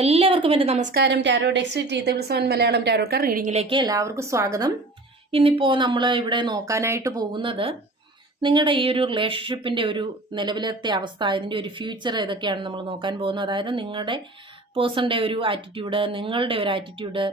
എല്ലാവർക്കും എന്റെ നമസ്കാരം. ടാരോ ഡെക്സ്റ്റ് ടീത്തബിൾ സെവൻ മലയാളം കാർ റീഡിങ്ങിലേക്ക് എല്ലാവർക്കും സ്വാഗതം. ഇന്നിപ്പോൾ നമ്മൾ ഇവിടെ നോക്കാനായിട്ട് പോകുന്നത് നിങ്ങളുടെ ഈ ഒരു റിലേഷൻഷിപ്പിന്റെ ഒരു നിലവിലത്തെ അവസ്ഥ അതിന്റെ ഒരു ഫ്യൂച്ചർ ഏതൊക്കെയാണ് നമ്മൾ നോക്കാൻ പോകുന്നത്? അതായത് നിങ്ങളുടെ പേഴ്സണിന്റെ ഒരു ആറ്റിറ്റ്യൂഡ് നിങ്ങളുടെ ഒരു ആറ്റിറ്റ്യൂഡ്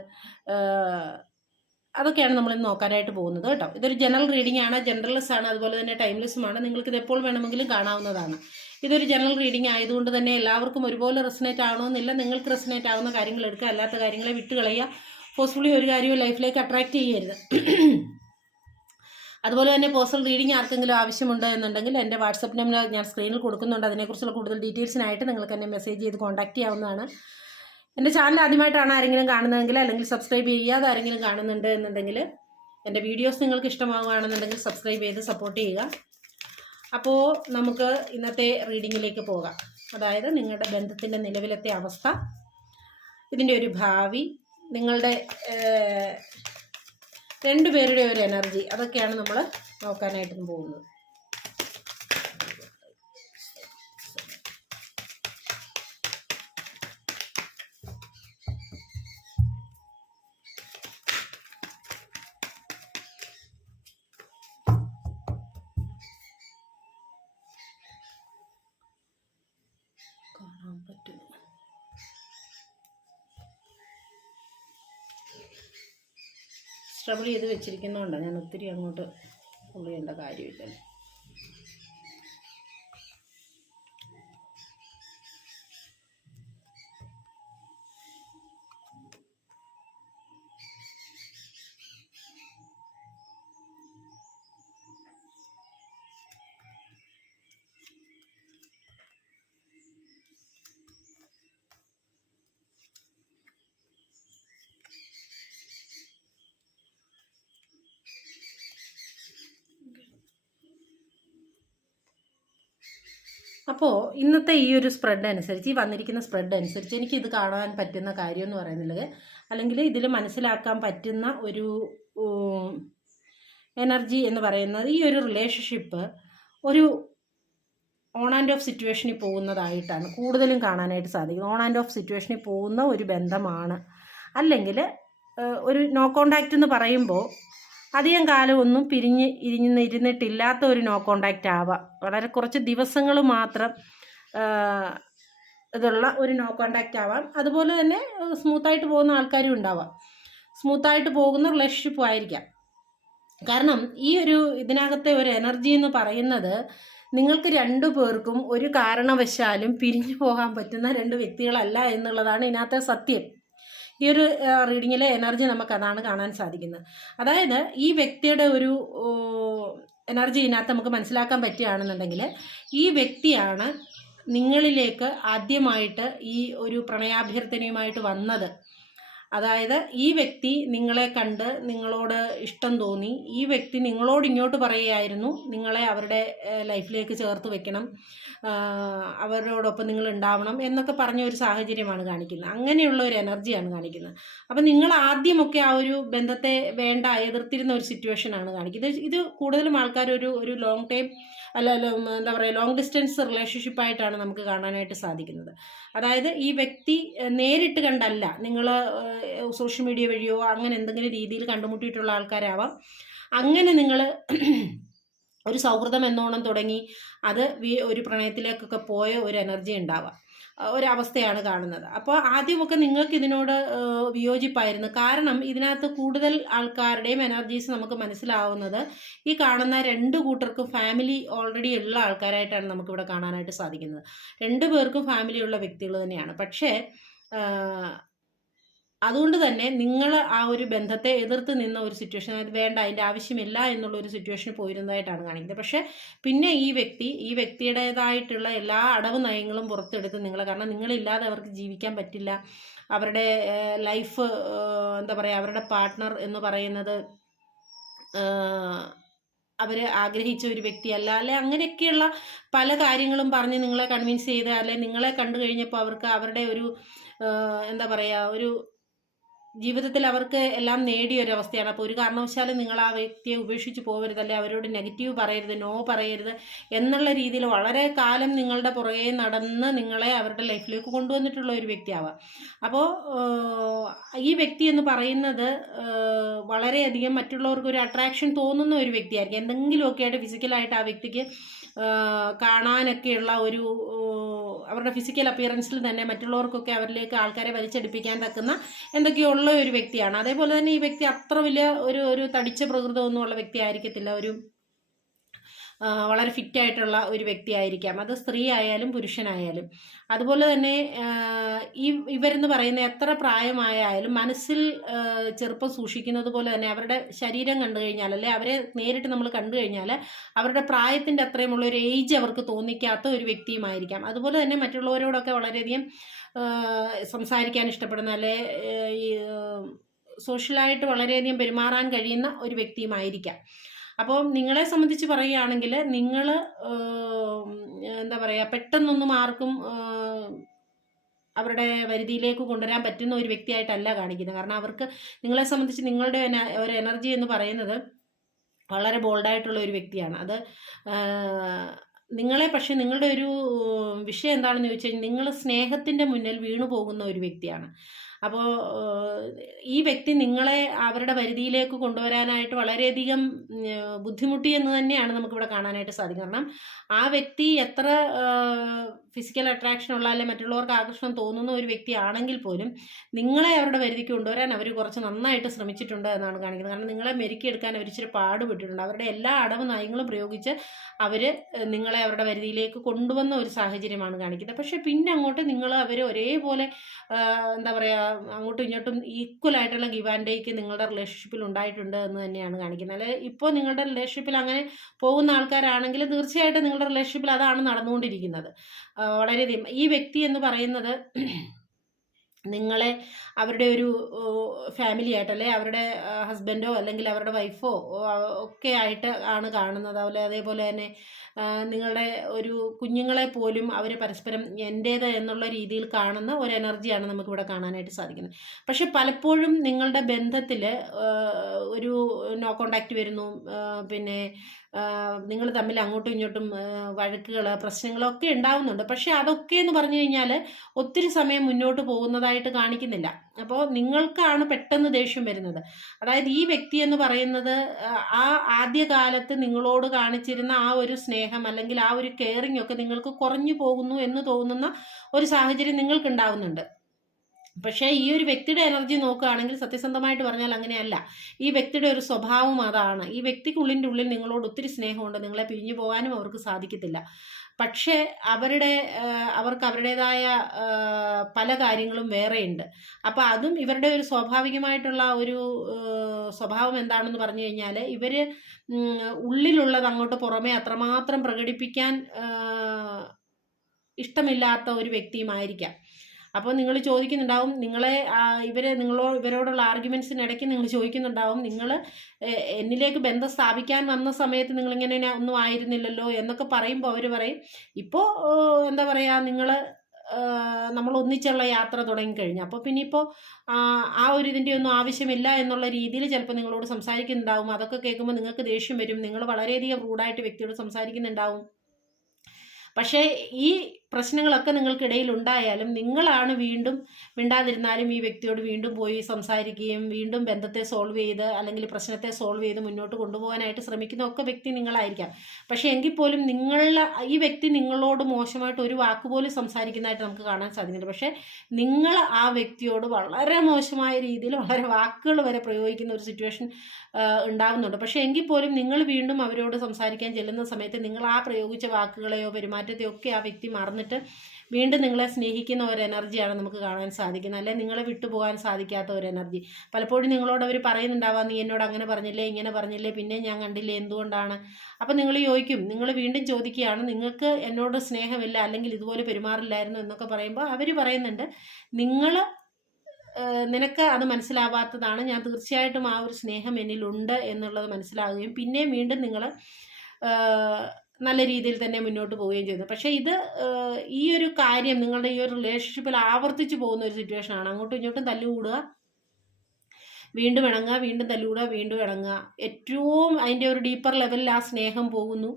അതൊക്കെയാണ് നമ്മൾ ഇന്ന് നോക്കാനായിട്ട് പോകുന്നത് കേട്ടോ. ഇതൊരു ജനറൽ റീഡിംഗ് ആണ് ജനറൽസ് ആണ് അതുപോലെ തന്നെ ടൈംലെസ്സുമാണ് ഇത് എപ്പോൾ വേണമെങ്കിലും കാണാവുന്നതാണ്. ഇതൊരു ജനറൽ റീഡിംഗ് ആയതുകൊണ്ട് തന്നെ എല്ലാവർക്കും ഒരുപോലെ റെസനേറ്റ് ആവണമെന്നില്ല. നിങ്ങൾക്ക് റെസനേറ്റ് ആവുന്ന കാര്യങ്ങൾ എടുക്കുക. അല്ലാത്ത കാര്യങ്ങളെ വിട്ടുകളയുക. പോസിബിളി ഒരു കാര്യവും ലൈഫിലേക്ക് അട്രാക്റ്റ് ചെയ്യരുത്. അതുപോലെ തന്നെ പേഴ്സണൽ റീഡിംഗ് ആർക്കെങ്കിലും ആവശ്യമുണ്ട് എന്നുണ്ടെങ്കിൽ എന്റെ വാട്സപ്പ് നമ്പർ ഞാൻ സ്ക്രീനിൽ കൊടുക്കുന്നുണ്ട്. അതിനെക്കുറിച്ചുള്ള കൂടുതൽ ഡീറ്റെയിൽസിനായിട്ട് നിങ്ങൾക്ക് എന്നെ മെസ്സേജ് ചെയ്ത് കോൺടാക്റ്റ് ചെയ്യാവുന്നതാണ്. എന്റെ ചാനൽ ആദ്യമായിട്ടാണ് ആരെങ്കിലും കാണുന്നതെങ്കിൽ അല്ലെങ്കിൽ സബ്സ്ക്രൈബ് ചെയ്യാതെ ആരെങ്കിലും കാണുന്നുണ്ട് എന്നുണ്ടെങ്കിൽ എന്റെ വീഡിയോസ് നിങ്ങൾക്ക് ഇഷ്ടമാവുകയാണെന്നുണ്ടെങ്കിൽ സബ്സ്ക്രൈബ് ചെയ്ത് സപ്പോർട്ട് ചെയ്യുക. അപ്പോൾ നമുക്ക് ഇന്നത്തെ റീഡിങ്ങിലേക്ക് പോകാം. അതായത് നിങ്ങളുടെ ബന്ധത്തിന്റെ നിലവിലത്തെ അവസ്ഥ ഇതിന്റെ ഒരു ഭാവി നിങ്ങളുടെ രണ്ടുപേരുടെ ഒരു എനർജി അതൊക്കെയാണ് നമ്മൾ നോക്കാനായിട്ട് പോകുന്നത്. സ്ട്രബിൾ ചെയ്ത് വെച്ചിരിക്കുന്നതുകൊണ്ടാണ്. ഞാൻ ഒത്തിരി അങ്ങോട്ട് പുള്ളിയേണ്ട ചെയ്യേണ്ട അപ്പോൾ ഇന്നത്തെ ഈ ഒരു സ്പ്രെഡ് അനുസരിച്ച് ഈ വന്നിരിക്കുന്ന സ്പ്രെഡ് അനുസരിച്ച് എനിക്ക് ഇത് കാണാൻ പറ്റുന്ന കാര്യം എന്ന് പറയുന്നത്. അല്ലെങ്കിൽ ഇതിൽ മനസ്സിലാക്കാൻ പറ്റുന്ന ഒരു എനർജി എന്ന് പറയുന്നത് ഈ ഒരു റിലേഷൻഷിപ്പ് ഒരു ഓൺ ആൻഡ് ഓഫ് സിറ്റുവേഷനിൽ പോകുന്നതായിട്ടാണ് കൂടുതലും കാണാനായിട്ട് സാധിക്കുന്നത്. ഓൺ ആൻഡ് ഓഫ് സിറ്റുവേഷനിൽ പോകുന്ന ഒരു ബന്ധമാണ്. അല്ലെങ്കിൽ ഒരു നോ കോണ്ടാക്റ്റ് എന്ന് പറയുമ്പോൾ അധികം കാലം ഒന്നും പിരിഞ്ഞ് ഇരിഞ്ഞ് ഇരുന്നിട്ടില്ലാത്ത ഒരു നോ കോണ്ടാക്റ്റ് ആവാം. വളരെ കുറച്ച് ദിവസങ്ങൾ മാത്രം ഇതുള്ള ഒരു നോ കോണ്ടാക്റ്റ് ആവാം. അതുപോലെ തന്നെ സ്മൂത്തായിട്ട് പോകുന്ന ആൾക്കാരും ഉണ്ടാവാം. സ്മൂത്തായിട്ട് പോകുന്ന റിലേഷൻഷിപ്പ് ആയിരിക്കാം. കാരണം ഈ ഒരു ഇതിനകത്തെ ഒരു എനർജി എന്ന് പറയുന്നത് നിങ്ങൾക്ക് രണ്ടു പേർക്കും ഒരു കാരണവശാലും പിരിഞ്ഞു പോകാൻ പറ്റുന്ന രണ്ട് വ്യക്തികളല്ല എന്നുള്ളതാണ് ഇതിനകത്തെ സത്യം. ഈ ഒരു റീഡിങ്ങിലെ എനർജി നമുക്ക് അതാണ് കാണാൻ സാധിക്കുന്നത്. അതായത് ഈ വ്യക്തിയുടെ ഒരു എനർജി ഇതിനകത്ത് നമുക്ക് മനസ്സിലാക്കാൻ പറ്റുകയാണെന്നുണ്ടെങ്കിൽ ഈ വ്യക്തിയാണ് നിങ്ങളിലേക്ക് ആദ്യമായിട്ട് ഈ ഒരു പ്രണയാഭ്യർത്ഥനയുമായിട്ട് വന്നത്. അതായത് ഈ വ്യക്തി നിങ്ങളെ കണ്ട് നിങ്ങളോട് ഇഷ്ടം തോന്നി ഈ വ്യക്തി നിങ്ങളോട് ഇങ്ങോട്ട് പറയുകയായിരുന്നു നിങ്ങളെ അവരുടെ ലൈഫിലേക്ക് ചേർത്ത് വെക്കണം അവരോടൊപ്പം നിങ്ങൾ ഉണ്ടാവണം എന്നൊക്കെ പറഞ്ഞ ഒരു സാഹചര്യമാണ് കാണിക്കുന്നത്. അങ്ങനെയുള്ള ഒരു എനർജിയാണ് കാണിക്കുന്നത്. അപ്പം നിങ്ങൾ ആദ്യമൊക്കെ ആ ഒരു ബന്ധത്തെ വേണ്ട എതിർത്തിരുന്ന ഒരു സിറ്റുവേഷനാണ് കാണിക്കുന്നത്. ഇത് കൂടുതലും ആൾക്കാർ ഒരു ഒരു ലോങ് ടൈം അല്ല എന്താ പറയുക ലോങ് ഡിസ്റ്റൻസ് റിലേഷൻഷിപ്പായിട്ടാണ് നമുക്ക് കാണാനായിട്ട് സാധിക്കുന്നത്. അതായത് ഈ വ്യക്തി നേരിട്ട് കണ്ടല്ല. നിങ്ങൾ സോഷ്യൽ മീഡിയ വഴിയോ അങ്ങനെ എന്തെങ്കിലും രീതിയിൽ കണ്ടുമുട്ടിയിട്ടുള്ള ആൾക്കാരാവാം. അങ്ങനെ നിങ്ങൾ ഒരു സൗഹൃദം എന്നോണം തുടങ്ങി അത് ഒരു പ്രണയത്തിലേക്കൊക്കെ പോയ ഒരു എനർജി ഉണ്ടാവാം. ഒരവസ്ഥയാണ് കാണുന്നത്. അപ്പോൾ ആദ്യമൊക്കെ നിങ്ങൾക്ക് ഇതിനോട് വിയോജിപ്പായിരുന്നു. കാരണം ഇതിനകത്ത് കൂടുതൽ ആൾക്കാരുടെയും എനർജീസ് നമുക്ക് മനസ്സിലാവുന്നത് ഈ കാണുന്ന രണ്ട് കൂട്ടർക്കും ഫാമിലി ഓൾറെഡി ഉള്ള ആൾക്കാരായിട്ടാണ് നമുക്കിവിടെ കാണാനായിട്ട് സാധിക്കുന്നത്. രണ്ടു പേർക്കും ഫാമിലി ഉള്ള വ്യക്തികൾ തന്നെയാണ്. പക്ഷേ അതുകൊണ്ട് തന്നെ നിങ്ങൾ ആ ഒരു ബന്ധത്തെ എതിർത്ത് നിന്ന ഒരു സിറ്റുവേഷൻ അത് വേണ്ട അതിന്റെ ആവശ്യമില്ല എന്നുള്ള ഒരു സിറ്റുവേഷൻ പോയിരുന്നതായിട്ടാണ് കാണിക്കുന്നത്. പക്ഷേ പിന്നെ ഈ വ്യക്തി ഈ വ്യക്തിയുടേതായിട്ടുള്ള എല്ലാ അടവ് നയങ്ങളും പുറത്തെടുത്ത് നിങ്ങൾ കാരണം നിങ്ങളില്ലാതെ അവർക്ക് ജീവിക്കാൻ പറ്റില്ല. അവരുടെ ലൈഫ് എന്താ പറയുക അവരുടെ പാർട്ട്ണർ എന്ന് പറയുന്നത് അവർ ആഗ്രഹിച്ച ഒരു വ്യക്തിയല്ല. അല്ലെ അങ്ങനെയൊക്കെയുള്ള പല കാര്യങ്ങളും പറഞ്ഞ് നിങ്ങളെ കൺവിൻസ് ചെയ്ത് അല്ലെ നിങ്ങളെ കണ്ടു കഴിഞ്ഞപ്പോൾ അവർക്ക് അവരുടെ ഒരു എന്താ പറയുക ഒരു ജീവിതത്തിൽ അവർക്ക് എല്ലാം നേടിയ ഒരു അവസ്ഥയാണ്. അപ്പോൾ ഒരു കാരണവശാലും നിങ്ങൾ ആ വ്യക്തിയെ ഉപേക്ഷിച്ച് പോകരുത് അല്ലെ അവരോട് നെഗറ്റീവ് പറയരുത് നോ പറയരുത് എന്നുള്ള രീതിയിൽ വളരെ കാലം നിങ്ങളുടെ പുറകെ നടന്ന് നിങ്ങളെ അവരുടെ ലൈഫിലേക്ക് കൊണ്ടുവന്നിട്ടുള്ള ഒരു വ്യക്തിയാവാം അപ്പോൾ ഈ വ്യക്തി എന്ന് പറയുന്നത് വളരെയധികം മറ്റുള്ളവർക്ക് ഒരു അട്രാക്ഷൻ തോന്നുന്ന ഒരു വ്യക്തിയായിരിക്കും. എന്തെങ്കിലുമൊക്കെ ആയിട്ട് ഫിസിക്കലായിട്ട് ആ വ്യക്തിക്ക് കാണാനൊക്കെയുള്ള ഒരു അവരുടെ ഫിസിക്കൽ അപ്പിയറൻസിൽ തന്നെ മറ്റുള്ളവർക്കൊക്കെ അവരിലേക്ക് ആൾക്കാരെ വലിച്ചടിപ്പിക്കാൻ തക്കുന്ന എന്തൊക്കെയോ ഉള്ള ഒരു വ്യക്തിയാണ്. അതേപോലെ തന്നെ ഈ വ്യക്തി അത്ര വലിയ ഒരു ഒരു തടിച്ച പ്രകൃതമൊന്നുമുള്ള വ്യക്തി ആയിരിക്കത്തില്ല ഒരു വളരെ ഫിറ്റ് ആയിട്ടുള്ള ഒരു വ്യക്തിയായിരിക്കാം. അത് സ്ത്രീ ആയാലും പുരുഷനായാലും. അതുപോലെ തന്നെ ഈ ഇവരെന്ന് പറയുന്ന എത്ര പ്രായമായാലും മനസ്സിൽ ചെറുപ്പം സൂക്ഷിക്കുന്നത് പോലെ തന്നെ അവരുടെ ശരീരം കണ്ടു കഴിഞ്ഞാൽ അല്ലെ അവരെ നേരിട്ട് നമ്മൾ കണ്ടു കഴിഞ്ഞാൽ അവരുടെ പ്രായത്തിന്റെ അത്രയുമുള്ള ഒരു ഏജ് അവർക്ക് തോന്നിക്കാത്ത ഒരു വ്യക്തിയുമായിരിക്കാം. അതുപോലെ തന്നെ മറ്റുള്ളവരോടൊക്കെ വളരെയധികം സംസാരിക്കാൻ ഇഷ്ടപ്പെടുന്ന അല്ലെ സോഷ്യലായിട്ട് വളരെയധികം പെരുമാറാൻ കഴിയുന്ന ഒരു വ്യക്തിയുമായിരിക്കാം. അപ്പോൾ നിങ്ങളെ സംബന്ധിച്ച് പറയുകയാണെങ്കിൽ നിങ്ങൾ എന്താ പറയുക പെട്ടെന്നൊന്നും ആർക്കും അവരുടെ വരുതിയിലേക്ക് കൊണ്ടുവരാൻ പറ്റുന്ന ഒരു വ്യക്തിയായിട്ടല്ല കാണിക്കുന്നത്. കാരണം അവർക്ക് നിങ്ങളെ സംബന്ധിച്ച് നിങ്ങളുടെ ഒരു എനർജി എന്ന് പറയുന്നത് വളരെ ബോൾഡായിട്ടുള്ള ഒരു വ്യക്തിയാണ്. അത് നിങ്ങളെ പക്ഷെ നിങ്ങളുടെ ഒരു വിഷയം എന്താണെന്ന് ചോദിച്ചു കഴിഞ്ഞാൽ നിങ്ങൾ സ്നേഹത്തിന്റെ മുന്നിൽ വീണു പോകുന്ന ഒരു വ്യക്തിയാണ്. അപ്പോൾ ഈ വ്യക്തി നിങ്ങളെ അവരുടെ പരിധിയിലേക്ക് കൊണ്ടുവരാനായിട്ട് വളരെയധികം ബുദ്ധിമുട്ടി എന്ന് തന്നെയാണ് നമുക്കിവിടെ കാണാനായിട്ട് സാധിക്കുന്നത് കാരണം ആ വ്യക്തി എത്ര ഫിസിക്കൽ അട്രാക്ഷൻ ഉള്ള അല്ലെങ്കിൽ മറ്റുള്ളവർക്ക് ആകർഷണം തോന്നുന്ന ഒരു വ്യക്തിയാണെങ്കിൽ പോലും നിങ്ങളെ അവരുടെ പരിധിക്ക് കൊണ്ടുവരാൻ അവർ കുറച്ച് നന്നായിട്ട് ശ്രമിച്ചിട്ടുണ്ട് എന്നാണ് കാണിക്കുന്നത്. കാരണം നിങ്ങളെ മെരുക്കിയെടുക്കാൻ അവർ ഇച്ചിരി പാടുപെട്ടിട്ടുണ്ട്. അവരുടെ എല്ലാ അടവ് നയങ്ങളും പ്രയോഗിച്ച് അവർ നിങ്ങളെ അവരുടെ പരിധിയിലേക്ക് കൊണ്ടുവന്ന ഒരു സാഹചര്യമാണ് കാണിക്കുന്നത്. പക്ഷേ പിന്നെ അങ്ങോട്ട് നിങ്ങൾ അവർ ഒരേപോലെ എന്താ പറയുക അങ്ങോട്ടും ഇങ്ങോട്ടും ഈക്വൽ ആയിട്ടുള്ള ഗിവ് ആൻഡ് ടേക്ക് നിങ്ങളുടെ റിലേഷൻഷിപ്പിൽ ഉണ്ടായിട്ടുണ്ട് എന്ന് തന്നെയാണ് കാണിക്കുന്നത്. അല്ലെ? ഇപ്പോൾ നിങ്ങളുടെ റിലേഷൻഷിപ്പിൽ അങ്ങനെ പോകുന്ന ആൾക്കാരാണെങ്കിൽ തീർച്ചയായിട്ടും നിങ്ങളുടെ റിലേഷൻഷിപ്പിൽ അതാണ് നടന്നുകൊണ്ടിരിക്കുന്നത്. വളരെയധികം. ഈ വ്യക്തി എന്ന് പറയുന്നത് നിങ്ങളെ അവരുടെ ഒരു ഫാമിലി ആയിട്ട് അല്ലെ അവരുടെ ഹസ്ബൻഡോ അല്ലെങ്കിൽ അവരുടെ വൈഫോ ഒക്കെ ആയിട്ട് ആണ് കാണുന്നത്. അതുപോലെ അതേപോലെ തന്നെ നിങ്ങളുടെ ഒരു കുഞ്ഞുങ്ങളെ പോലും അവർ പരസ്പരം എന്റേത് എന്നുള്ള രീതിയിൽ കാണുന്ന ഒരു എനർജിയാണ് നമുക്കിവിടെ കാണാനായിട്ട് സാധിക്കുന്നത്. പക്ഷെ പലപ്പോഴും നിങ്ങളുടെ ബന്ധത്തിൽ ഒരു നോ കോണ്ടാക്റ്റ് വരുന്നു പിന്നെ നിങ്ങൾ തമ്മിൽ അങ്ങോട്ടും ഇങ്ങോട്ടും വഴക്കുകൾ പ്രശ്നങ്ങളൊക്കെ ഉണ്ടാവുന്നുണ്ട്. പക്ഷെ അതൊക്കെ എന്ന് പറഞ്ഞു കഴിഞ്ഞാൽ ഒത്തിരി സമയം മുന്നോട്ട് പോകുന്നതായിട്ട് കാണിക്കുന്നില്ല. അപ്പോൾ നിങ്ങൾക്കാണ് പെട്ടെന്ന് ദേഷ്യം വരുന്നത്. അതായത് ഈ വ്യക്തി എന്ന് പറയുന്നത് ആ, ആദ്യകാലത്ത് നിങ്ങളോട് കാണിച്ചിരുന്ന ആ ഒരു സ്നേഹം അല്ലെങ്കിൽ ആ ഒരു കെയറിംഗ് ഒക്കെ നിങ്ങൾക്ക് കുറഞ്ഞു പോകുന്നു എന്ന് തോന്നുന്ന ഒരു സാഹചര്യം നിങ്ങൾക്ക് ഉണ്ടാവുന്നുണ്ട് പക്ഷേ ഈ ഒരു വ്യക്തിയുടെ എനർജി നോക്കുകയാണെങ്കിൽ സത്യസന്ധമായിട്ട് പറഞ്ഞാൽ അങ്ങനെയല്ല. ഈ വ്യക്തിയുടെ ഒരു സ്വഭാവം അതാണ്. ഈ വ്യക്തിക്കുള്ളിന്റെ ഉള്ളിൽ നിങ്ങളോട് ഒത്തിരി സ്നേഹമുണ്ട്. നിങ്ങളെ പിരിഞ്ഞു പോകാനും അവർക്ക് സാധിക്കത്തില്ല. പക്ഷേ അവരുടെ അവർക്ക് അവരുടേതായ പല കാര്യങ്ങളും വേറെയുണ്ട്. അപ്പോൾ അതും ഇവരുടെ ഒരു സ്വാഭാവികമായിട്ടുള്ള ഒരു സ്വഭാവം എന്താണെന്ന് പറഞ്ഞു കഴിഞ്ഞാൽ ഇവർ ഉള്ളിലുള്ളത് അങ്ങോട്ട് പുറമേ അത്രമാത്രം പ്രകടിപ്പിക്കാൻ ഇഷ്ടമില്ലാത്ത ഒരു വ്യക്തിയുമായിരിക്കാം. അപ്പോൾ നിങ്ങൾ ചോദിക്കുന്നുണ്ടാവും നിങ്ങളെ ഇവരെ നിങ്ങളോ ഇവരോടുള്ള ആർഗ്യുമെൻസിനിടയ്ക്ക് നിങ്ങൾ ചോദിക്കുന്നുണ്ടാവും നിങ്ങൾ എന്നിലേക്ക് ബന്ധം സ്ഥാപിക്കാൻ വന്ന സമയത്ത് നിങ്ങളിങ്ങനെ ഒന്നും ആയിരുന്നില്ലല്ലോ എന്നൊക്കെ പറയുമ്പോൾ അവർ പറയും. ഇപ്പോൾ എന്താ പറയുക നിങ്ങൾ നമ്മൾ ഒന്നിച്ചുള്ള യാത്ര തുടങ്ങിക്കഴിഞ്ഞു. അപ്പോൾ പിന്നെ ഇപ്പോൾ ആ ഒരു ഇതിന്റെ ഒന്നും ആവശ്യമില്ല എന്നുള്ള രീതിയിൽ ചിലപ്പോൾ നിങ്ങളോട് സംസാരിക്കുന്നുണ്ടാവും. അതൊക്കെ കേൾക്കുമ്പോൾ നിങ്ങൾക്ക് ദേഷ്യം വരും. നിങ്ങൾ വളരെയധികം റൂഡായിട്ട് വ്യക്തിയോട് സംസാരിക്കുന്നുണ്ടാവും. പക്ഷേ ഈ പ്രശ്നങ്ങളൊക്കെ നിങ്ങൾക്കിടയിൽ ഉണ്ടായാലും നിങ്ങളാണ് വീണ്ടും മിണ്ടാതിരുന്നാലും ഈ വ്യക്തിയോട് വീണ്ടും പോയി സംസാരിക്കുകയും വീണ്ടും ബന്ധത്തെ സോൾവ് ചെയ്ത് അല്ലെങ്കിൽ പ്രശ്നത്തെ സോൾവ് ചെയ്ത് മുന്നോട്ട് കൊണ്ടുപോകാനായിട്ട് ശ്രമിക്കുന്ന ഒക്കെ വ്യക്തി നിങ്ങളായിരിക്കാം. പക്ഷേ എങ്കിൽ പോലും നിങ്ങളുടെ ഈ വ്യക്തി നിങ്ങളോട് മോശമായിട്ട് ഒരു വാക്ക് പോലും സംസാരിക്കുന്നതായിട്ട് നമുക്ക് കാണാൻ സാധിക്കുന്നുണ്ട് പക്ഷേ നിങ്ങൾ ആ വ്യക്തിയോട് വളരെ മോശമായ രീതിയിൽ വളരെ വാക്കുകൾ വരെ പ്രയോഗിക്കുന്ന ഒരു സിറ്റുവേഷൻ ഉണ്ടാകുന്നുണ്ട്. പക്ഷേ എങ്കിൽ പോലും നിങ്ങൾ വീണ്ടും അവരോട് സംസാരിക്കാൻ ചെല്ലുന്ന സമയത്ത് നിങ്ങൾ ആ പ്രയോഗിച്ച വാക്കുകളെയോ പെരുമാറ്റത്തെയോ ഒക്കെ ആ വ്യക്തി മറന്നിട്ട് വീണ്ടും നിങ്ങളെ സ്നേഹിക്കുന്ന ഒരു എനർജിയാണ് നമുക്ക് കാണാൻ സാധിക്കുന്നത്. അല്ലെങ്കിൽ നിങ്ങളെ വിട്ടുപോകാൻ സാധിക്കാത്ത ഒരു എനർജി. പലപ്പോഴും നിങ്ങളോട് അവർ പറയുന്നുണ്ടാവാം നീ എന്നോട് അങ്ങനെ പറഞ്ഞില്ലേ ഇങ്ങനെ പറഞ്ഞില്ലേ പിന്നെ ഞാൻ കണ്ടില്ലേ എന്തുകൊണ്ടാണ്? അപ്പം നിങ്ങൾ ചോദിക്കും. നിങ്ങൾ വീണ്ടും ചോദിക്കുകയാണ് നിങ്ങൾക്ക് എന്നോട് സ്നേഹമില്ല അല്ലെങ്കിൽ ഇതുപോലെ പെരുമാറില്ലായിരുന്നു എന്നൊക്കെ പറയുമ്പോൾ അവർ പറയുന്നുണ്ട് നിങ്ങൾ നിനക്ക് അത് മനസ്സിലാവാത്തതാണ്. ഞാൻ തീർച്ചയായിട്ടും ആ ഒരു സ്നേഹം എന്നിലുണ്ട് എന്നുള്ളത് മനസ്സിലാവുകയും പിന്നെയും വീണ്ടും നിങ്ങൾ നല്ല രീതിയിൽ തന്നെ മുന്നോട്ട് പോവുകയും ചെയ്തു. പക്ഷെ ഇത് ഈ ഒരു കാര്യം നിങ്ങളുടെ ഈ ഒരു റിലേഷൻഷിപ്പിൽ ആവർത്തിച്ചു പോകുന്ന ഒരു സിറ്റുവേഷൻ ആണ്. അങ്ങോട്ടും ഇങ്ങോട്ടും തല്ലുകൂടുക. വീണ്ടും ഇണങ്ങുക വീണ്ടും തല്ലുകൂടുക വീണ്ടും ഇണങ്ങുക. ഏറ്റവും അതിന്റെ ഒരു ഡീപ്പർ ലെവലിൽ ആ സ്നേഹം പോകുന്നു.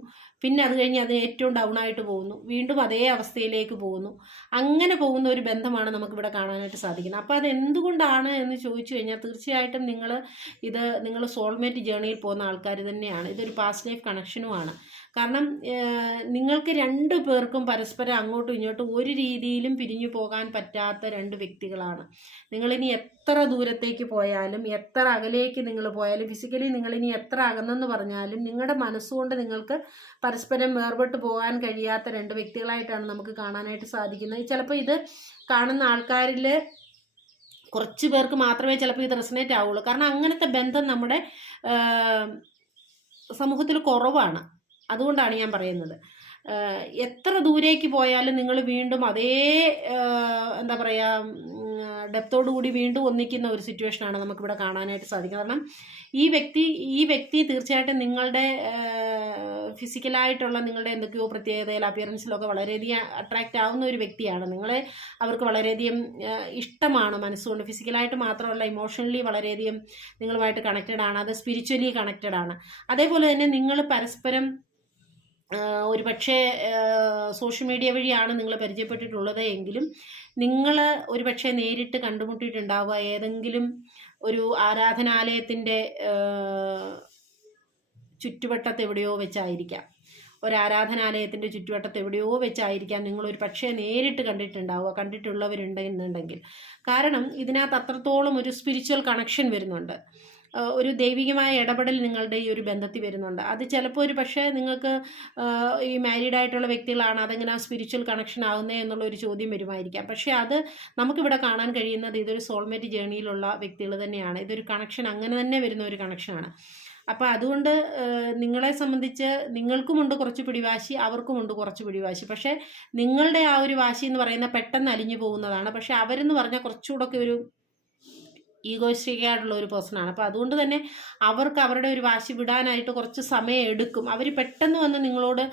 പിന്നെ അത് കഴിഞ്ഞ് അത് ഏറ്റവും ഡൗൺ ആയിട്ട് പോകുന്നു. വീണ്ടും അതേ അവസ്ഥയിലേക്ക് പോകുന്നു. അങ്ങനെ പോകുന്ന ഒരു ബന്ധമാണ് നമുക്കിവിടെ കാണാനായിട്ട് സാധിക്കുന്നത്. അപ്പോൾ അത് എന്തുകൊണ്ടാണ് എന്ന് ചോദിച്ചു കഴിഞ്ഞാൽ തീർച്ചയായിട്ടും നിങ്ങൾ ഇത് നിങ്ങൾ സോൾമേറ്റ് ജേണിയിൽ പോകുന്ന ആൾക്കാർ തന്നെയാണ്. ഇതൊരു പാസ്റ്റ് ലൈഫ് കണക്ഷനുമാണ് കാരണം നിങ്ങൾക്ക് രണ്ടു പേർക്കും പരസ്പരം അങ്ങോട്ടും ഇങ്ങോട്ടും ഒരു രീതിയിലും പിരിഞ്ഞു പോകാൻ പറ്റാത്ത രണ്ട് വ്യക്തികളാണ്. നിങ്ങളിനി എത്ര ദൂരത്തേക്ക് പോയാലും എത്ര അകലേക്ക് നിങ്ങൾ പോയാലും ഫിസിക്കലി നിങ്ങളിനി എത്ര അകന്നെന്ന് പറഞ്ഞാലും നിങ്ങളുടെ മനസ്സുകൊണ്ട് നിങ്ങൾക്ക് പരസ്പരം വേർപെട്ട് പോകാൻ കഴിയാത്ത രണ്ട് വ്യക്തികളായിട്ടാണ് നമുക്ക് കാണാനായിട്ട് സാധിക്കുന്നത്. ചിലപ്പോൾ ഇത് കാണുന്ന ആൾക്കാരിൽ കുറച്ച് പേർക്ക് മാത്രമേ ചിലപ്പോൾ ഇത് റെസനേറ്റ് ആവുള്ളൂ. കാരണം അങ്ങനത്തെ ബന്ധം നമ്മുടെ സമൂഹത്തിൽ കുറവാണ്. അതുകൊണ്ടാണ് ഞാൻ പറയുന്നത്. എത്ര ദൂരേക്ക് പോയാലും നിങ്ങൾ വീണ്ടും അതേ എന്താ പറയുക ഡെപ്തോടു കൂടി വീണ്ടും ഒന്നിക്കുന്ന ഒരു സിറ്റുവേഷനാണ് നമുക്കിവിടെ കാണാനായിട്ട് സാധിക്കുന്നത് കാരണം ഈ വ്യക്തി ഈ വ്യക്തി തീർച്ചയായിട്ടും നിങ്ങളുടെ ഫിസിക്കലായിട്ടുള്ള നിങ്ങളുടെ എന്തൊക്കെയോ പ്രത്യേകതയിൽ അപ്പിയറൻസിലൊക്കെ വളരെയധികം അട്രാക്റ്റ് ആവുന്ന ഒരു വ്യക്തിയാണ്. നിങ്ങളെ അവർക്ക് വളരെയധികം ഇഷ്ടമാണ് മനസ്സുകൊണ്ട്. ഫിസിക്കലായിട്ട് മാത്രമല്ല ഇമോഷണലി വളരെയധികം നിങ്ങളുമായിട്ട് കണക്റ്റഡ് ആണ്. അത് സ്പിരിച്വലി കണക്റ്റഡ് ആണ്. അതേപോലെ തന്നെ നിങ്ങൾ പരസ്പരം ഒരു പക്ഷേ സോഷ്യൽ മീഡിയ വഴിയാണ് നിങ്ങൾ പരിചയപ്പെട്ടിട്ടുള്ളത് എങ്കിലും നിങ്ങൾ ഒരു പക്ഷേ നേരിട്ട് കണ്ടുമുട്ടിയിട്ടുണ്ടാവുക. ഏതെങ്കിലും ഒരു ആരാധനാലയത്തിന്റെ ചുറ്റുവട്ടത്ത് എവിടെയോ വെച്ചായിരിക്കാം. ഒരു ആരാധനാലയത്തിന്റെ ചുറ്റുവട്ടത്ത് എവിടെയോ വെച്ചായിരിക്കാം നിങ്ങൾ പക്ഷേ നേരിട്ട് കണ്ടിട്ടുണ്ടാവുക കണ്ടിട്ടുള്ളവരുണ്ടെന്നുണ്ടെങ്കിൽ. കാരണം ഇതിനകത്ത് അത്രത്തോളം ഒരു സ്പിരിച്വൽ കണക്ഷൻ വരുന്നുണ്ട്. ഒരു ദൈവികമായ ഇടപെടൽ നിങ്ങളുടെ ഈ ഒരു ബന്ധത്തിൽ വരുന്നുണ്ട്. അത് ചിലപ്പോൾ ഒരു പക്ഷേ നിങ്ങൾക്ക് ഈ മാരീഡ് ആയിട്ടുള്ള വ്യക്തികളാണ് അതെങ്ങനെ സ്പിരിച്വൽ കണക്ഷൻ ആകുന്നത് എന്നുള്ള ഒരു ചോദ്യം വരുമായിരിക്കാം. പക്ഷേ അത് നമുക്കിവിടെ കാണാൻ കഴിയുന്നത് ഇതൊരു സോൾമേറ്റ് ജേണിയിലുള്ള വ്യക്തികൾ തന്നെയാണ്. ഇതൊരു കണക്ഷൻ അങ്ങനെ തന്നെ വരുന്ന ഒരു കണക്ഷനാണ് അപ്പോൾ അതുകൊണ്ട് നിങ്ങളെ സംബന്ധിച്ച് നിങ്ങൾക്കുമുണ്ട് കുറച്ച് പിടിവാശി അവർക്കുമുണ്ട് കുറച്ച് പിടിവാശി. പക്ഷേ നിങ്ങളുടെ ആ ഒരു വാശി എന്ന് പറയുന്ന പെട്ടെന്ന് അലിഞ്ഞു പോകുന്നതാണ്. പക്ഷേ അവരെന്ന് പറഞ്ഞാൽ കുറച്ചുകൂടെ ഒരു ഈഗോയിസ്റ്റിക് ആയിട്ടുള്ള ഒരു പേഴ്സണാണ്. അപ്പോൾ അതുകൊണ്ട് തന്നെ അവർക്ക് അവരുടെ ഒരു വാശി വിടാനായിട്ട് കുറച്ച് സമയം എടുക്കും. അവർ പെട്ടെന്ന് വന്ന് നിങ്ങളോട്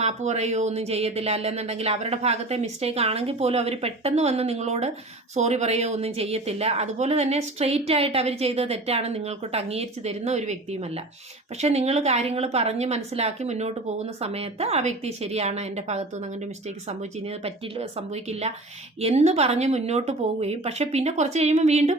മാപ്പ് പറയുകയോ ഒന്നും ചെയ്യത്തില്ല. അല്ലെന്നുണ്ടെങ്കിൽ അവരുടെ ഭാഗത്തെ മിസ്റ്റേക്ക് ആണെങ്കിൽ പോലും അവർ പെട്ടെന്ന് വന്ന് നിങ്ങളോട് സോറി പറയുകയോ ഒന്നും ചെയ്യത്തില്ല. അതുപോലെ തന്നെ സ്ട്രെയിറ്റ് ആയിട്ട് അവർ ചെയ്ത തെറ്റാണ് നിങ്ങൾക്കൊട്ട് അംഗീകരിച്ച് തരുന്ന ഒരു വ്യക്തിയുമല്ല. പക്ഷേ നിങ്ങൾ കാര്യങ്ങൾ പറഞ്ഞ് മനസ്സിലാക്കി മുന്നോട്ട് പോകുന്ന സമയത്ത് ആ വ്യക്തി ശരിയാണ് എന്റെ ഭാഗത്തു നിന്ന് അങ്ങനെ മിസ്റ്റേക്ക് സംഭവിച്ചു ഇനി പറ്റില്ല സംഭവിക്കില്ല എന്ന് പറഞ്ഞ് മുന്നോട്ട് പോവുകയും പക്ഷേ പിന്നെ കുറച്ച് കഴിയുമ്പോൾ വീണ്ടും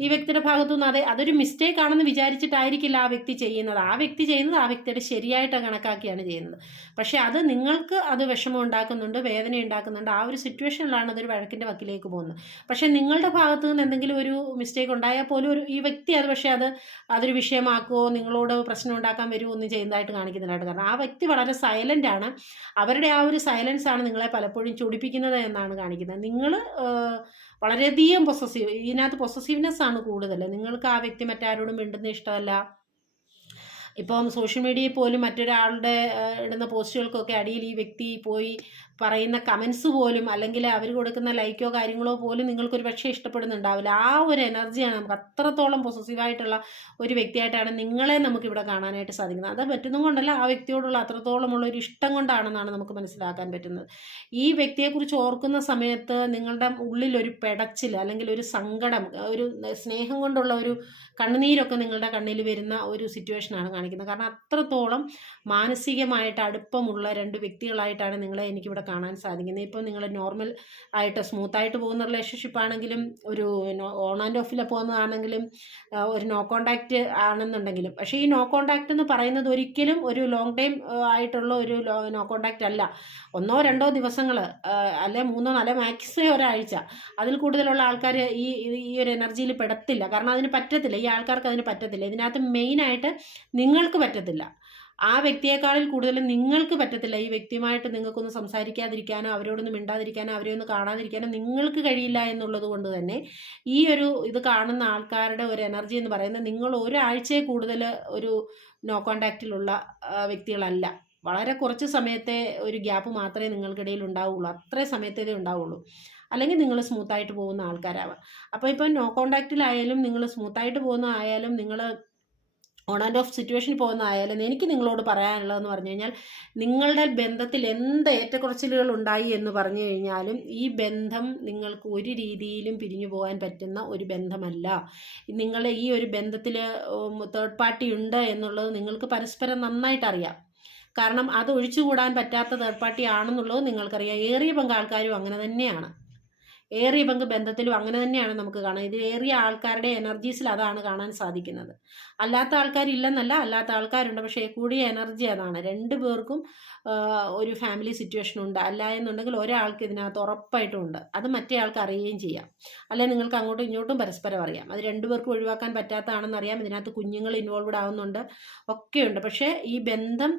ഈ വ്യക്തിയുടെ ഭാഗത്തുനിന്ന് അതെ അതൊരു മിസ്റ്റേക്ക് ആണെന്ന് വിചാരിച്ചിട്ടായിരിക്കില്ല ആ വ്യക്തി ചെയ്യുന്നത്. ആ വ്യക്തി ചെയ്യുന്നത് ആ വ്യക്തിയുടെ ശരിയായിട്ട് കണക്കാക്കിയാണ് ചെയ്യുന്നത്. പക്ഷേ അത് നിങ്ങൾക്ക് അത് വിഷമം ഉണ്ടാക്കുന്നുണ്ട് വേദന ഉണ്ടാക്കുന്നുണ്ട്. ആ ഒരു സിറ്റുവേഷനിലാണ് അതൊരു വഴക്കിന്റെ വക്കിലേക്ക് പോകുന്നത്. പക്ഷേ നിങ്ങളുടെ ഭാഗത്തു നിന്ന് എന്തെങ്കിലും ഒരു മിസ്റ്റേക്ക് ഉണ്ടായാൽ പോലും ഒരു ഈ വ്യക്തി അത് പക്ഷേ അത് അതൊരു വിഷയമാക്കുമോ നിങ്ങളോട് പ്രശ്നം ഉണ്ടാക്കാൻ വരുമോ ഒന്നും ചെയ്യുന്നതായിട്ട് കാണിക്കുന്നില്ലായിട്ട് കാരണം ആ വ്യക്തി വളരെ സൈലന്റ് ആണ്. അവരുടെ ആ ഒരു സൈലൻസ് ആണ് നിങ്ങളെ പലപ്പോഴും ചൊടിപ്പിക്കുന്നത് എന്നാണ് കാണിക്കുന്നത്. നിങ്ങൾ വളരെയധികം പൊസസീവ് ഇതിനകത്ത് പൊസസീവ്നെസ് ആണ് കൂടുതൽ. നിങ്ങൾക്ക് ആ വ്യക്തി മറ്റാരോടും മിണ്ടുന്ന ഇഷ്ടമല്ല? ഇപ്പം സോഷ്യൽ മീഡിയയിൽ പോലും മറ്റൊരാളുടെ ഇടുന്ന പോസ്റ്റുകൾക്കൊക്കെ അടിയിൽ ഈ വ്യക്തി പോയി പറയുന്ന കമൻസ് പോലും അല്ലെങ്കിൽ അവർ കൊടുക്കുന്ന ലൈക്കോ കാര്യങ്ങളോ പോലും നിങ്ങൾക്കൊരു പക്ഷേ ഇഷ്ടപ്പെടുന്നുണ്ടാവില്ല. ആ ഒരു എനർജിയാണ് നമുക്ക് അത്രത്തോളം പൊസസീവായിട്ടുള്ള ഒരു വ്യക്തിയായിട്ടാണ് നിങ്ങളെ നമുക്കിവിടെ കാണാനായിട്ട് സാധിക്കുന്നത്. അത് പറ്റുന്നത് കൊണ്ടല്ല ആ വ്യക്തിയോടുള്ള അത്രത്തോളമുള്ള ഒരു ഇഷ്ടം കൊണ്ടാണെന്നാണ് നമുക്ക് മനസ്സിലാക്കാൻ പറ്റുന്നത്. ഈ വ്യക്തിയെക്കുറിച്ച് ഓർക്കുന്ന സമയത്ത് നിങ്ങളുടെ ഉള്ളിൽ ഒരു പെടച്ചിൽ അല്ലെങ്കിൽ ഒരു സങ്കടം ഒരു സ്നേഹം കൊണ്ടുള്ള ഒരു കണ്ണുനീരൊക്കെ നിങ്ങളുടെ കണ്ണിൽ വരുന്ന ഒരു സിറ്റുവേഷനാണ് കാണിക്കുന്നത്. കാരണം അത്രത്തോളം മാനസികമായിട്ട് അടുപ്പമുള്ള രണ്ട് വ്യക്തികളായിട്ടാണ് നിങ്ങളെ എനിക്കിവിടെ കാണാൻ സാധിക്കുന്നത്. ഇപ്പോൾ നിങ്ങൾ നോർമൽ ആയിട്ട് സ്മൂത്തായിട്ട് പോകുന്ന റിലേഷൻഷിപ്പ് ആണെങ്കിലും ഒരു ഓൺ ആൻഡ് ഓഫിൽ പോകുന്നതാണെങ്കിലും ഒരു നോ കോണ്ടാക്റ്റ് ആണെന്നുണ്ടെങ്കിലും. പക്ഷേ ഈ നോ കോണ്ടാക്റ്റ് എന്ന് പറയുന്നത് ഒരിക്കലും ഒരു ലോങ് ടൈം ആയിട്ടുള്ള ഒരു നോ കോണ്ടാക്റ്റ് അല്ല. ഒന്നോ രണ്ടോ ദിവസങ്ങൾ അല്ലെ മൂന്നോ നാലോ മാക്സിമം ഒരാഴ്ച അതിൽ കൂടുതലുള്ള ആൾക്കാർ ഈ ഈ ഒരു എനർജിയിൽ പെടത്തില്ല. കാരണം അതിന് പറ്റത്തില്ല. ഈ ആൾക്കാർക്ക് അതിന് പറ്റത്തില്ല. ഇതിനകത്ത് മെയിനായിട്ട് നിങ്ങൾക്ക് പറ്റത്തില്ല. ആ വ്യക്തിയെക്കാളിൽ കൂടുതൽ നിങ്ങൾക്ക് പറ്റത്തില്ല. ഈ വ്യക്തിയുമായിട്ട് നിങ്ങൾക്കൊന്ന് സംസാരിക്കാതിരിക്കാനോ അവരോടൊന്ന് മിണ്ടാതിരിക്കാനോ അവരെ ഒന്ന് കാണാതിരിക്കാനോ നിങ്ങൾക്ക് കഴിയില്ല എന്നുള്ളത് കൊണ്ട് തന്നെ ഈ ഒരു ഇത് കാണുന്ന ആൾക്കാരുടെ ഒരു എനർജി എന്ന് പറയുന്നത് നിങ്ങൾ ഒരാഴ്ചയെ കൂടുതൽ ഒരു നോ കോണ്ടാക്റ്റിലുള്ള വ്യക്തികളല്ല. വളരെ കുറച്ച് സമയത്തെ ഒരു ഗ്യാപ്പ് മാത്രമേ നിങ്ങൾക്കിടയിൽ ഉണ്ടാവുള്ളൂ. അത്രേ സമയത്തേതേ ഉണ്ടാവുള്ളൂ. അല്ലെങ്കിൽ നിങ്ങൾ സ്മൂത്തായിട്ട് പോകുന്ന ആൾക്കാരാവാം. അപ്പോൾ ഇപ്പം നോ കോണ്ടാക്റ്റിലായാലും നിങ്ങൾ സ്മൂത്തായിട്ട് പോകുന്ന ആയാലും നിങ്ങൾ ഓൺ ആൻഡ് ഓഫ് സിറ്റുവേഷനിൽ പോകുന്നതായാലും എനിക്ക് നിങ്ങളോട് പറയാനുള്ളതെന്ന് പറഞ്ഞു കഴിഞ്ഞാൽ നിങ്ങളുടെ ബന്ധത്തിൽ എന്ത് ഏറ്റക്കുറച്ചിലുകൾ ഉണ്ടായി എന്ന് പറഞ്ഞു കഴിഞ്ഞാലും ഈ ബന്ധം നിങ്ങൾക്ക് ഒരു രീതിയിലും പിരിഞ്ഞു പോകാൻ പറ്റുന്ന ഒരു ബന്ധമല്ല. നിങ്ങളെ ഈ ഒരു ബന്ധത്തിൽ തേർഡ് പാർട്ടി ഉണ്ട് എന്നുള്ളത് നിങ്ങൾക്ക് പരസ്പരം നന്നായിട്ട് അറിയാം. കാരണം അത് ഒഴിച്ചുകൂടാൻ പറ്റാത്ത തേർഡ് പാർട്ടി ആണെന്നുള്ളത് നിങ്ങൾക്കറിയാം. ഏറിയ പങ്ക് ആൾക്കാരും അങ്ങനെ തന്നെയാണ്. ഏറിയ പങ്ക് ബന്ധത്തിലും അങ്ങനെ തന്നെയാണ് നമുക്ക് കാണാൻ. ഇത് ഏറിയ ആൾക്കാരുടെ എനർജീസിൽ അതാണ് കാണാൻ സാധിക്കുന്നത്. അല്ലാത്ത ആൾക്കാരില്ലെന്നല്ല അല്ലാത്ത ആൾക്കാരുണ്ട്. പക്ഷേ കൂടിയ എനർജി അതാണ്. രണ്ടു പേർക്കും ഒരു ഫാമിലി സിറ്റുവേഷൻ ഉണ്ട്. അല്ല എന്നുണ്ടെങ്കിൽ ഒരാൾക്ക് ഇതിനകത്ത് ഉറപ്പായിട്ടും ഉണ്ട്. അത് മറ്റേ ആൾക്ക് അറിയുകയും ചെയ്യാം. അല്ലെ നിങ്ങൾക്ക് അങ്ങോട്ടും ഇങ്ങോട്ടും പരസ്പരം അറിയാം. അത് രണ്ടുപേർക്കും ഒഴിവാക്കാൻ പറ്റാത്തതാണെന്ന് അറിയാം. ഇതിനകത്ത് കുഞ്ഞുങ്ങൾ ഇൻവോൾവ്ഡ് ആവുന്നുണ്ട്. ഒക്കെയുണ്ട്. പക്ഷേ ഈ ബന്ധം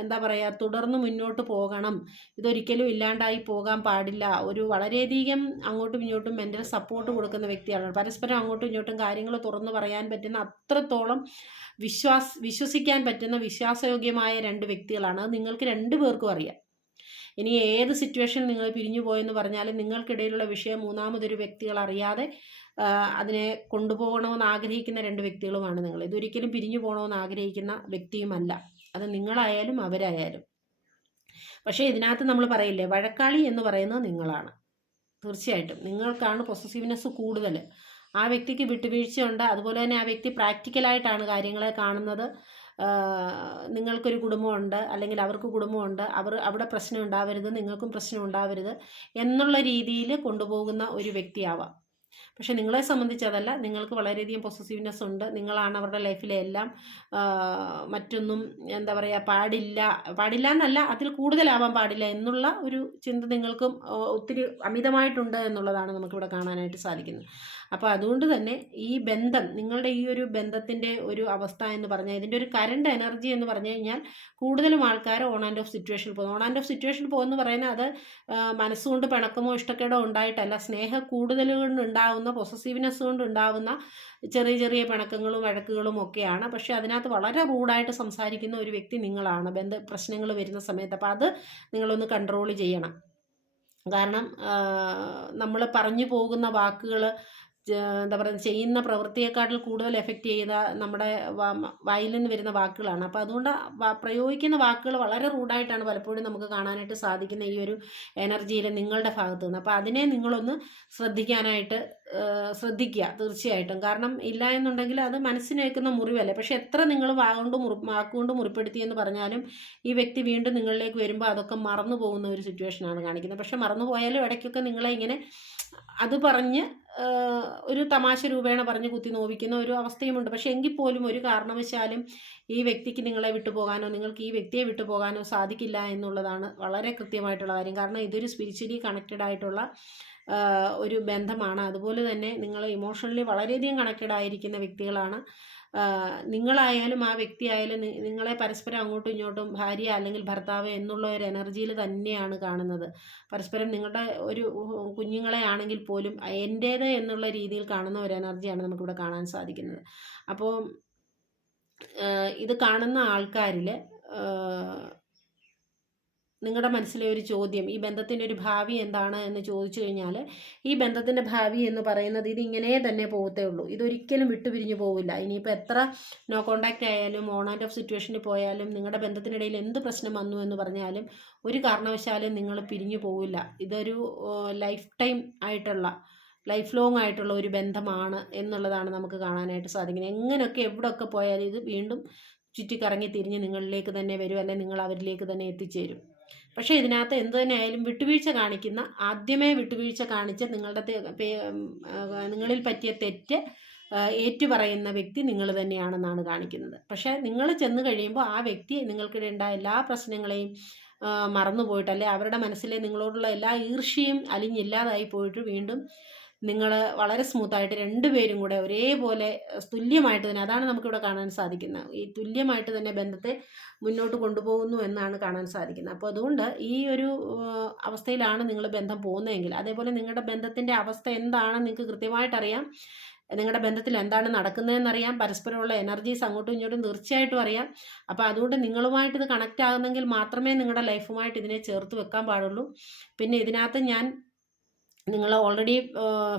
എന്താ പറയുക തുടർന്ന് മുന്നോട്ട് പോകണം. ഇതൊരിക്കലും ഇല്ലാണ്ടായി പോകാൻ പാടില്ല. ഒരു വളരെയധികം അങ്ങോട്ടും ഇങ്ങോട്ടും മെന്റൽ സപ്പോർട്ട് കൊടുക്കുന്ന വ്യക്തിയാണ്. പരസ്പരം അങ്ങോട്ടും ഇങ്ങോട്ടും കാര്യങ്ങൾ തുറന്നു പറയാൻ പറ്റുന്ന അത്രത്തോളം വിശ്വാസ് വിശ്വസിക്കാൻ പറ്റുന്ന വിശ്വാസയോഗ്യമായ രണ്ട് വ്യക്തികളാണ്. അത് നിങ്ങൾക്ക് രണ്ടു പേർക്കും അറിയാം. ഇനി ഏത് സിറ്റുവേഷനിൽ നിങ്ങൾ പിരിഞ്ഞു പോയെന്ന് പറഞ്ഞാലും നിങ്ങൾക്കിടയിലുള്ള വിഷയം മൂന്നാമതൊരു വ്യക്തികൾ അറിയാതെ അതിനെ കൊണ്ടുപോകണമെന്ന് ആഗ്രഹിക്കുന്ന രണ്ട് വ്യക്തികളുമാണ് നിങ്ങൾ. ഇതൊരിക്കലും പിരിഞ്ഞു പോകണമെന്ന് ആഗ്രഹിക്കുന്ന വ്യക്തിയുമല്ല. അത് നിങ്ങളായാലും അവരായാലും. പക്ഷേ ഇതിനകത്ത് നമ്മൾ പറയില്ലേ വഴക്കാളി എന്ന് പറയുന്നത് നിങ്ങളാണ്. തീർച്ചയായിട്ടും നിങ്ങൾക്കാണ് പൊസസീവ്നെസ് കൂടുതൽ. ആ വ്യക്തിക്ക് വിട്ടുവീഴ്ചയുണ്ട് അതുപോലെ തന്നെ ആ വ്യക്തി പ്രാക്ടിക്കലായിട്ടാണ് കാര്യങ്ങളെ കാണുന്നത്. നിങ്ങൾക്കൊരു കുടുംബമുണ്ട് അല്ലെങ്കിൽ അവർക്ക് കുടുംബമുണ്ട് അവർ അവിടെ പ്രശ്നം ഉണ്ടാവരുത് നിങ്ങൾക്കും പ്രശ്നം ഉണ്ടാവരുത് എന്നുള്ള രീതിയിൽ കൊണ്ടുപോകുന്ന ഒരു വ്യക്തിയാവാം. പക്ഷെ നിങ്ങളെ സംബന്ധിച്ചതല്ല നിങ്ങൾക്ക് വളരെയധികം പൊസസീവ്നെസ് ഉണ്ട്. നിങ്ങളാണ് അവരുടെ ലൈഫിലെ എല്ലാം മറ്റൊന്നും എന്താ പറയുക പാടില്ല. പാടില്ല എന്നല്ല അതിൽ കൂടുതലാവാൻ പാടില്ല എന്നുള്ള ഒരു ചിന്ത നിങ്ങൾക്കും ഒത്തിരി അമിതമായിട്ടുണ്ട് എന്നുള്ളതാണ് നമുക്കിവിടെ കാണാനായിട്ട് സാധിക്കുന്നത്. അപ്പോൾ അതുകൊണ്ട് തന്നെ ഈ ബന്ധം നിങ്ങളുടെ ഈ ഒരു ബന്ധത്തിന്റെ ഒരു അവസ്ഥ എന്ന് പറഞ്ഞാൽ ഇതിന്റെ ഒരു കറണ്ട് എനർജി എന്ന് പറഞ്ഞു കഴിഞ്ഞാൽ കൂടുതലും ആൾക്കാർ ഓൺ ആൻഡ് ഓഫ് സിറ്റുവേഷൻ പോകുന്നു. ഓൺ ആൻഡ് ഓഫ് സിറ്റുവേഷനിൽ പോകുമെന്ന് പറയുന്നത് അത് മനസ്സുകൊണ്ട് പിണക്കമോ ഇഷ്ടക്കേടോ ഉണ്ടായിട്ടല്ല. സ്നേഹ കൂടുതൽ കൊണ്ടുണ്ടാവുന്ന പൊസസീവ്നെസ് കൊണ്ട് ഉണ്ടാവുന്ന ചെറിയ ചെറിയ പിണക്കങ്ങളും വഴക്കുകളും ഒക്കെയാണ്. പക്ഷേ അതിനകത്ത് വളരെ റൂഡായിട്ട് സംസാരിക്കുന്ന ഒരു വ്യക്തി നിങ്ങളാണ്. ബന്ധ പ്രശ്നങ്ങൾ വരുന്ന സമയത്ത്. അപ്പോൾ അത് നിങ്ങളൊന്ന് കൺട്രോൾ ചെയ്യണം. കാരണം നമ്മൾ പറഞ്ഞു പോകുന്ന വാക്കുകൾ എന്താ പറയുക ചെയ്യുന്ന പ്രവൃത്തിയെക്കാട്ടിൽ കൂടുതൽ എഫക്റ്റ് ചെയ്ത നമ്മുടെ വായിൽ നിന്ന് വരുന്ന വാക്കുകളാണ്. അപ്പോൾ അതുകൊണ്ട് പ്രയോഗിക്കുന്ന വാക്കുകൾ വളരെ റൂഡായിട്ടാണ് പലപ്പോഴും നമുക്ക് കാണാനായിട്ട് സാധിക്കുന്ന ഈ ഒരു എനർജിയിൽ നിങ്ങളുടെ ഭാഗത്തു നിന്ന്. അപ്പോൾ അതിനെ നിങ്ങളൊന്ന് ശ്രദ്ധിക്കാനായിട്ട് ശ്രദ്ധിക്കുക തീർച്ചയായിട്ടും. കാരണം ഇല്ല എന്നുണ്ടെങ്കിൽ അത് മനസ്സിനേക്കുന്ന മുറിവല്ലേ. പക്ഷെ എത്ര നിങ്ങൾ വാഗുകൊണ്ട് മുറി വാക്കുകൊണ്ട് മുറിപ്പെടുത്തി എന്ന് പറഞ്ഞാലും ഈ വ്യക്തി വീണ്ടും നിങ്ങളിലേക്ക് വരുമ്പോൾ അതൊക്കെ മറന്നു പോകുന്ന ഒരു സിറ്റുവേഷനാണ് കാണിക്കുന്നത്. പക്ഷെ മറന്നു പോയാലും ഇടയ്ക്കൊക്കെ നിങ്ങളെ ഇങ്ങനെ അത് പറഞ്ഞ് ഒരു തമാശ രൂപേണ പറഞ്ഞ് കുത്തി നോവിക്കുന്ന ഒരു അവസ്ഥയുമുണ്ട്. പക്ഷെ എങ്കിൽ പോലും ഒരു കാരണവശാലും ഈ വ്യക്തിക്ക് നിങ്ങളെ വിട്ടുപോകാനോ നിങ്ങൾക്ക് ഈ വ്യക്തിയെ വിട്ടുപോകാനോ സാധിക്കില്ല എന്നുള്ളതാണ് വളരെ കൃത്യമായിട്ടുള്ള കാര്യം. കാരണം ഇതൊരു സ്പിരിച്വലി കണക്റ്റഡ് ആയിട്ടുള്ള ഒരു ബന്ധമാണ്. അതുപോലെ തന്നെ നിങ്ങൾ ഇമോഷണലി വളരെയധികം കണക്റ്റഡ് ആയിരിക്കുന്ന വ്യക്തികളാണ് നിങ്ങളായാലും ആ വ്യക്തിയായാലും നിങ്ങളെ പരസ്പരം അങ്ങോട്ടും ഇങ്ങോട്ടും ഭാര്യ അല്ലെങ്കിൽ ഭർത്താവ് എന്നുള്ള ഒരു എനർജിയിൽ തന്നെയാണ് കാണുന്നത്. പരസ്പരം നിങ്ങളുടെ ഒരു കുഞ്ഞുങ്ങളെ ആണെങ്കിൽ പോലും എന്റേത് എന്നുള്ള രീതിയിൽ കാണുന്ന ഒരു എനർജിയാണ് നമുക്കിവിടെ കാണാൻ സാധിക്കുന്നത്. അപ്പോൾ ഇത് കാണുന്ന ആൾക്കാരിൽ നിങ്ങളുടെ മനസ്സിലെ ഒരു ചോദ്യം ഈ ബന്ധത്തിന്റെ ഒരു ഭാവി എന്താണ് എന്ന് ചോദിച്ചു കഴിഞ്ഞാൽ ഈ ബന്ധത്തിന്റെ ഭാവി എന്ന് പറയുന്നത് ഇത് ഇങ്ങനെ തന്നെ പോകത്തേ ഉള്ളൂ. ഇതൊരിക്കലും വിട്ടുപിരിഞ്ഞു പോവില്ല. ഇനിയിപ്പോൾ എത്ര നോ കോണ്ടാക്റ്റ് ആയാലും ഓൺ ആൻഡ് ഓഫ് സിറ്റുവേഷനിൽ പോയാലും നിങ്ങളുടെ ബന്ധത്തിനിടയിൽ എന്ത് പ്രശ്നം വന്നു എന്ന് പറഞ്ഞാലും ഒരു കാരണവശാലും നിങ്ങൾ പിരിഞ്ഞു പോവില്ല. ഇതൊരു ലൈഫ് ടൈം ആയിട്ടുള്ള ലൈഫ് ലോങ് ആയിട്ടുള്ള ഒരു ബന്ധമാണ് എന്നുള്ളതാണ് നമുക്ക് കാണാനായിട്ട് സാധിക്കുന്നത്. എങ്ങനെയൊക്കെ എവിടെയൊക്കെ പോയാലും ഇത് വീണ്ടും ചുറ്റിക്കറങ്ങി തിരിഞ്ഞ് നിങ്ങളിലേക്ക് തന്നെ വരും അല്ലെങ്കിൽ നിങ്ങൾ അവരിലേക്ക് തന്നെ എത്തിച്ചേരും. പക്ഷേ ഇതിനകത്ത് എന്ത് തന്നെ ആയാലും വിട്ടുവീഴ്ച കാണിക്കുന്ന ആദ്യമേ വിട്ടുവീഴ്ച കാണിച്ച് നിങ്ങളുടെ നിങ്ങളിൽ പറ്റിയ തെറ്റ് ഏറ്റുപറയുന്ന വ്യക്തി നിങ്ങൾ തന്നെയാണെന്നാണ് കാണിക്കുന്നത്. പക്ഷേ നിങ്ങൾ ചെന്ന് കഴിയുമ്പോൾ ആ വ്യക്തി നിങ്ങൾക്കിടെ ഉണ്ടായ എല്ലാ പ്രശ്നങ്ങളെയും മറന്നുപോയിട്ട് അല്ലെ അവരുടെ മനസ്സിലെ നിങ്ങളോടുള്ള എല്ലാ ഈർഷ്യയും അലിഞ്ഞില്ലാതായി പോയിട്ട് വീണ്ടും നിങ്ങൾ വളരെ സ്മൂത്തായിട്ട് രണ്ടുപേരും കൂടെ ഒരേപോലെ തുല്യമായിട്ട് തന്നെ അതാണ് നമുക്കിവിടെ കാണാൻ സാധിക്കുന്നത്. ഈ തുല്യമായിട്ട് തന്നെ ബന്ധത്തെ മുന്നോട്ട് കൊണ്ടുപോകുന്നു എന്നാണ് കാണാൻ സാധിക്കുന്നത്. അപ്പോൾ അതുകൊണ്ട് ഈ ഒരു അവസ്ഥയിലാണ് നിങ്ങൾ ബന്ധം പോകുന്നതെങ്കിൽ അതേപോലെ നിങ്ങളുടെ ബന്ധത്തിന്റെ അവസ്ഥ എന്താണ് നിങ്ങൾക്ക് കൃത്യമായിട്ടറിയാം നിങ്ങളുടെ ബന്ധത്തിൽ എന്താണ് നടക്കുന്നതെന്നറിയാം പരസ്പരമുള്ള എനർജീസ് അങ്ങോട്ടും ഇങ്ങോട്ടും തീർച്ചയായിട്ടും അറിയാം. അപ്പോൾ അതുകൊണ്ട് നിങ്ങളുമായിട്ട് ഇത് കണക്റ്റ് ആകുന്നെങ്കിൽ മാത്രമേ നിങ്ങളുടെ ലൈഫുമായിട്ട് ഇതിനെ ചേർത്ത് വെക്കാൻ പാടുള്ളൂ. പിന്നെ ഇതിനകത്ത് ഞാൻ നിങ്ങൾ ഓൾറെഡി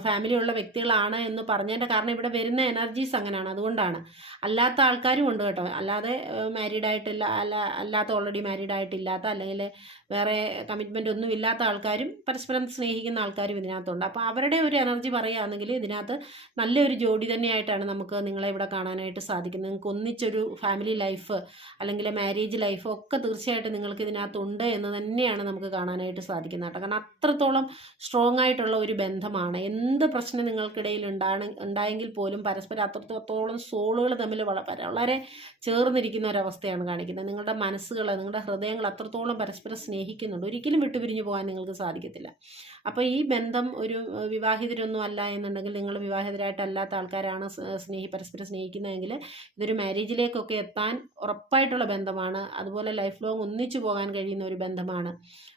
ഫാമിലി ഉള്ള വ്യക്തികളാണ് എന്ന് പറഞ്ഞതിന്റെ കാരണം ഇവിടെ വരുന്ന എനർജീസ് അങ്ങനെയാണ്. അതുകൊണ്ടാണ്. അല്ലാത്ത ആൾക്കാരും ഉണ്ട് കേട്ടോ. അല്ലാതെ മാരീഡ് ആയിട്ടില്ല അല്ല അല്ലാത്ത ഓൾറെഡി മാരീഡ് ആയിട്ടില്ലാത്ത അല്ലെങ്കിൽ വേറെ കമ്മിറ്റ്മെന്റ് ഒന്നും ഇല്ലാത്ത ആൾക്കാരും പരസ്പരം സ്നേഹിക്കുന്ന ആൾക്കാരും ഇതിനകത്തുണ്ട്. അപ്പോൾ അവരുടെ ഒരു എനർജി പറയുകയാണെങ്കിൽ ഇതിനകത്ത് നല്ലൊരു ജോഡി തന്നെയായിട്ടാണ് നമുക്ക് നിങ്ങളെ ഇവിടെ കാണാനായിട്ട് സാധിക്കുന്നത്. നിങ്ങൾക്ക് ഒന്നിച്ചൊരു ഫാമിലി ലൈഫ് അല്ലെങ്കിൽ മാരേജ് ലൈഫ് ഒക്കെ തീർച്ചയായിട്ടും നിങ്ങൾക്ക് ഇതിനകത്തുണ്ട് എന്ന് തന്നെയാണ് നമുക്ക് കാണാനായിട്ട് സാധിക്കുന്നത് കേട്ടോ. കാരണം അത്രത്തോളം സ്ട്രോങ് ആയിട്ടുള്ള ഒരു ബന്ധമാണ്. എന്ത് പ്രശ്നം നിങ്ങൾക്കിടയിൽ ഉണ്ടാണ് ഉണ്ടായെങ്കിൽ പോലും പരസ്പരം അത്രത്തോളം സോളുകൾ തമ്മിൽ വള വളരെ ചേർന്നിരിക്കുന്ന ഒരവസ്ഥയാണ് കാണിക്കുന്നത്. നിങ്ങളുടെ മനസ്സുകൾ നിങ്ങളുടെ ഹൃദയങ്ങൾ അത്രത്തോളം പരസ്പരം സ്നേഹിക്കുന്നുണ്ട്. ഒരിക്കലും വിട്ടുപിരിഞ്ഞു പോകാൻ നിങ്ങൾക്ക് സാധിക്കത്തില്ല. അപ്പോൾ ഈ ബന്ധം ഒരു വിവാഹിതരൊന്നും അല്ല എന്നുണ്ടെങ്കിൽ നിങ്ങൾ വിവാഹിതരായിട്ടല്ലാത്ത ആൾക്കാരാണ് സ്നേഹി പരസ്പരം സ്നേഹിക്കുന്നതെങ്കിൽ ഇതൊരു മാരേജിലേക്കൊക്കെ എത്താൻ ഉറപ്പായിട്ടുള്ള ബന്ധമാണ്. അതുപോലെ ലൈഫ് ലോങ് ഒന്നിച്ചു പോകാൻ കഴിയുന്ന ഒരു ബന്ധമാണ്.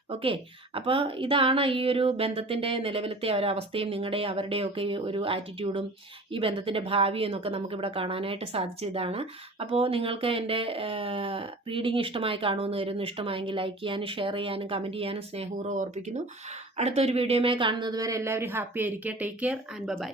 ഓക്കെ. അപ്പോൾ ഇതാണ് ഈ ഒരു ബന്ധത്തിന്റെ നിലവിലത്തെ ഒരവസ്ഥയും നിങ്ങളുടെ അവരുടെയൊക്കെ ഒരു ആറ്റിറ്റ്യൂഡും ഈ ബന്ധത്തിന്റെ ഭാവി എന്നൊക്കെ നമുക്കിവിടെ കാണാനായിട്ട് സാധിച്ചതാണ്. അപ്പോൾ നിങ്ങൾക്ക് എന്റെ റീഡിങ് ഇഷ്ടമായി കാണുമെന്ന് വരുന്നു ഇഷ്ടമായെങ്കിൽ ലൈക്ക് ചെയ്യാനും ഷെയർ ചെയ്യാനും കമന്റ് ചെയ്യാനും സ്നേഹപൂർവം ഓർപ്പിക്കുന്നു. അടുത്തൊരു വീഡിയോയുമായി കാണുന്നതുവരെ എല്ലാവരും ഹാപ്പി ആയിരിക്കുക ടേക്ക് കെയർ ആൻഡ് ബൈ.